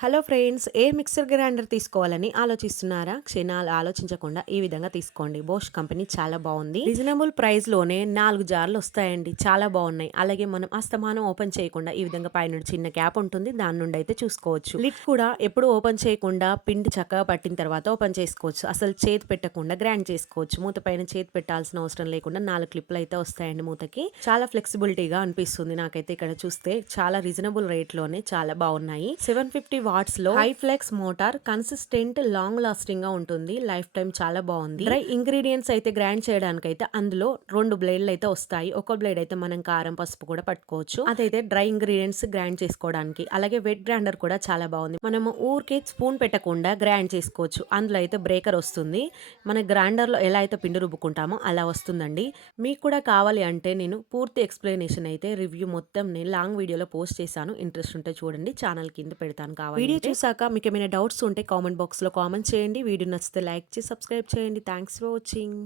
Hello friends ఏ mixer grinder తీసుకోవాలని ఆలోచిస్తున్నారా? క్షణాలు ఆలోచించకుండా ఈ విధంగా తీసుకోండి. బోష్ కంపెనీ చాలా బాగుంది. రీజనబుల్ ప్రైస్లోనే నాలుగు జార్లు వస్తాయండి. చాలా బాగున్నాయి. అలాగే మనం అస్తమానం ఓపెన్ చేయకుండా ఈ విధంగా పైన చిన్న క్యాప్ ఉంటుంది. దాని నుండి అయితే చూసుకోవచ్చు. లిడ్ కూడా ఎప్పుడు ఓపెన్ చేయకుండా పిండి చక్కగా పట్టిన తర్వాత ఓపెన్ చేసుకోవచ్చు. అసలు చేతి పెట్టకుండా గ్రైండ్ చేసుకోవచ్చు. మూత పైన చేతి పెట్టాల్సిన అవసరం లేకుండా నాలుగు క్లిప్లు అయితే వస్తాయండి మూతకి. చాలా ఫ్లెక్సిబిలిటీగా అనిపిస్తుంది నాకైతే ఇక్కడ చూస్తే. చాలా రీజనబుల్ రేట్లోనే చాలా బాగున్నాయి. సెవెన్ ఫిఫ్టీ వాట్స్లో లో హై మోటార్ కన్సిస్టెంట్ లాంగ్ లాస్టింగ్గా ఉంటుంది. లైఫ్ టైం చాలా బాగుంది. డ్రై ఇంగ్రీడియంట్స్ అయితే గ్రైండ్ చేయడానికి అయితే అందులో రెండు బ్లేడ్లు అయితే వస్తాయి. ఒక బ్లేడ్ అయితే మనం కారం పసుపు కూడా పట్టుకోవచ్చు. అదైతే డ్రై ఇంగ్రీడియంట్స్ గ్రైండ్ చేసుకోవడానికి. అలాగే వెట్ గ్రైండర్ కూడా చాలా బాగుంది. మనము ఊరికే స్పూన్ పెట్టకుండా గ్రైండ్ చేసుకోవచ్చు. అందులో అయితే బ్రేకర్ వస్తుంది. మన గ్రైండర్లో ఎలా అయితే పిండి రుబ్బుకుంటామో అలా వస్తుందండి. మీకు కూడా కావాలి అంటే నేను పూర్తి ఎక్స్ప్లెనేషన్ అయితే రివ్యూ మొత్తం నేను లాంగ్ వీడియోలో పోస్ట్ చేశాను. ఇంట్రెస్ట్ ఉంటే చూడండి. ఛానల్ కింద పెడతాను కావాలి వీడియో చూసాక మీకు ఏమైనా డౌట్స్ ఉంటే కామెంట్ బాక్స్లో కామెంట్ చేయండి. వీడియో నచ్చితే లైక్ చేసి సబ్స్క్రైబ్ చేయండి. Thanks for watching